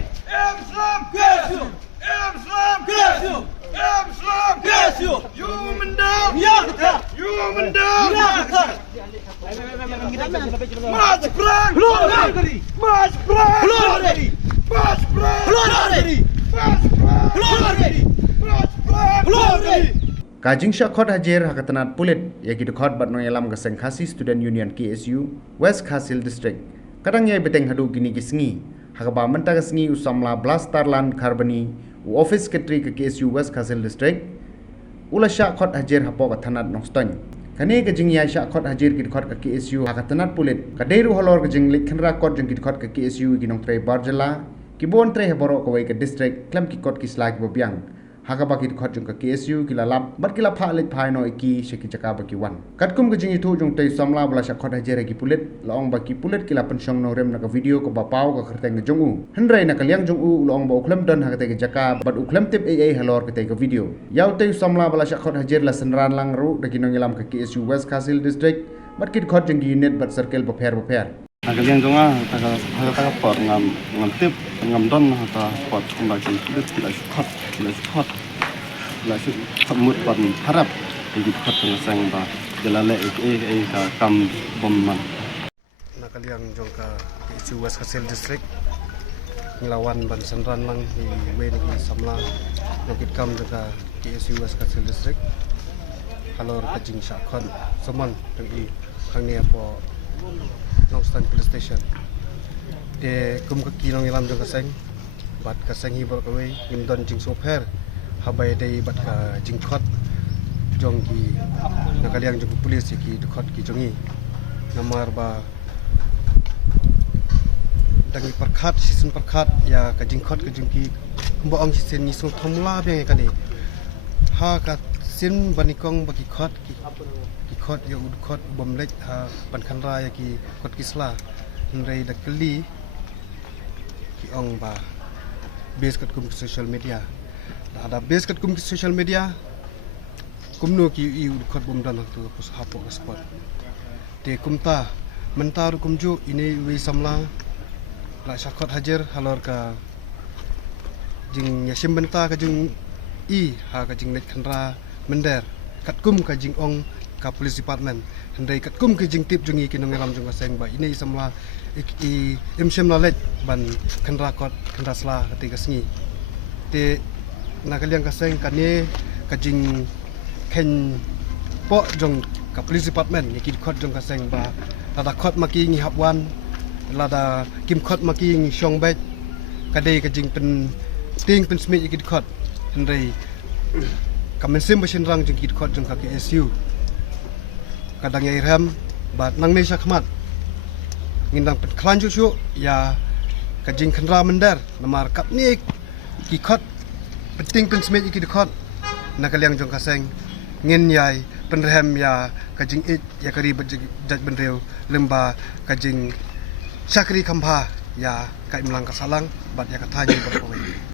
Islam KSU, Islam KSU, Islam KSU. You mendam, ya kita. You mendam, ya kita. March perang, keluar dari. March perang, keluar dari. March perang, keluar dari. March perang, keluar dari. March perang, keluar dari. Kajing Syakot Hajer Hakatanat Pulit yaki dekat bat noyalam Gaseng Khasi Student Union KSU West Khasil District kadang yai beteng hadu gini kisngi hakaba menta kisngi usamla Blastarlan Karbani u Office Secretary ke KSU West Khasil District ula Syakot Hajer hapo katanat noston kane kajing yai Syakot Hajer ki dekat ke KSU Hakatanat Pulit kaderu halor kajing likhan rakot jeng ki dekat ke KSU ginong tray Barjala kibon tray haboro kawai ke district klam ki kot ki slag bobiang Hakaba ki khot jung ka KSU ki la lap bat ki la pha lit phai no iki sheki chaka ba ki wan katkum ka jing itu jung tei samla bala sha khot hajere ki pulit laong ba ki pulit ki la pensyong no rem na ka video ko ba pau ka khrteng jung u hendrai na ka liang jung u laong ba ukhlem don ha ka te ki jaka bat ukhlem tip ai halor ka te ka video yaw tei samla bala sha khot hajer la sanran lang ru da ki no ngilam ka KSU West Khasil District bat ki khot jung ki net bat circle ba pher Agaknya jonga taka pot ngam tip ngam don ta pot kumba ki kila shot la samut ban harap di pot sang ba jalale ka kam bomman nakaliang jongka KSU West Khasil District nglawan ban sanran lang di wen ki samla ngikit kam jongka KSU West Khasil District halor kajing Syakot somon teng khang ni apo Nongstan Police Station. De kum ka kinong ilam jong kaseng bat kaseng hi bor kawai ngindon jing soper habai dei bat ka jingkhot jong ki nakaliang jong polis ki dekhot ki jongi namar ba dangi perkhat sisun perkhat ya ka jingkhot ka jong ki kumba ong sisen ni so thomla be kali ha ka sin banikong baki khot ki khot ya ud khot bomlek ha ban khanra ya ki khot kisla nrei dakli ki ong ba base kat kum social media ada base kat kum social media kumno ki i ud khot bom dan tu pus hapo spot te kumta mentar kumju ini wi samla la Syakot Hajer halor ka jing yasim benta ka jing i ha ka jing net khanra mender kat kum ka jing ong ka police department hendai kat kum ke jing tip jungi kinong ram jong kaseng ba ini samla i imsem knowledge ban khandra kot khandra sla ati kasngi te nakaliang kaseng kane ka jing ken po jong ka police department ni kit khot jong kaseng ba lada khot maki ngi hapwan lada kim khot maki ngi shong bet kadai ka jing pen ting pen smith kit khot hendai kamensim basin rang jong kit khot jong ka KSU kadang yai ram bat nang nei sakmat ngindang pet klan ju ya kajing khandra mender namar kap ni ki khot penting pen smith ki khot nakaliang jong kaseng ngin yai penrem ya kajing it ya kari jaj benreu lemba kajing sakri khampa ya kai mlang kasalang bat ya kathanyi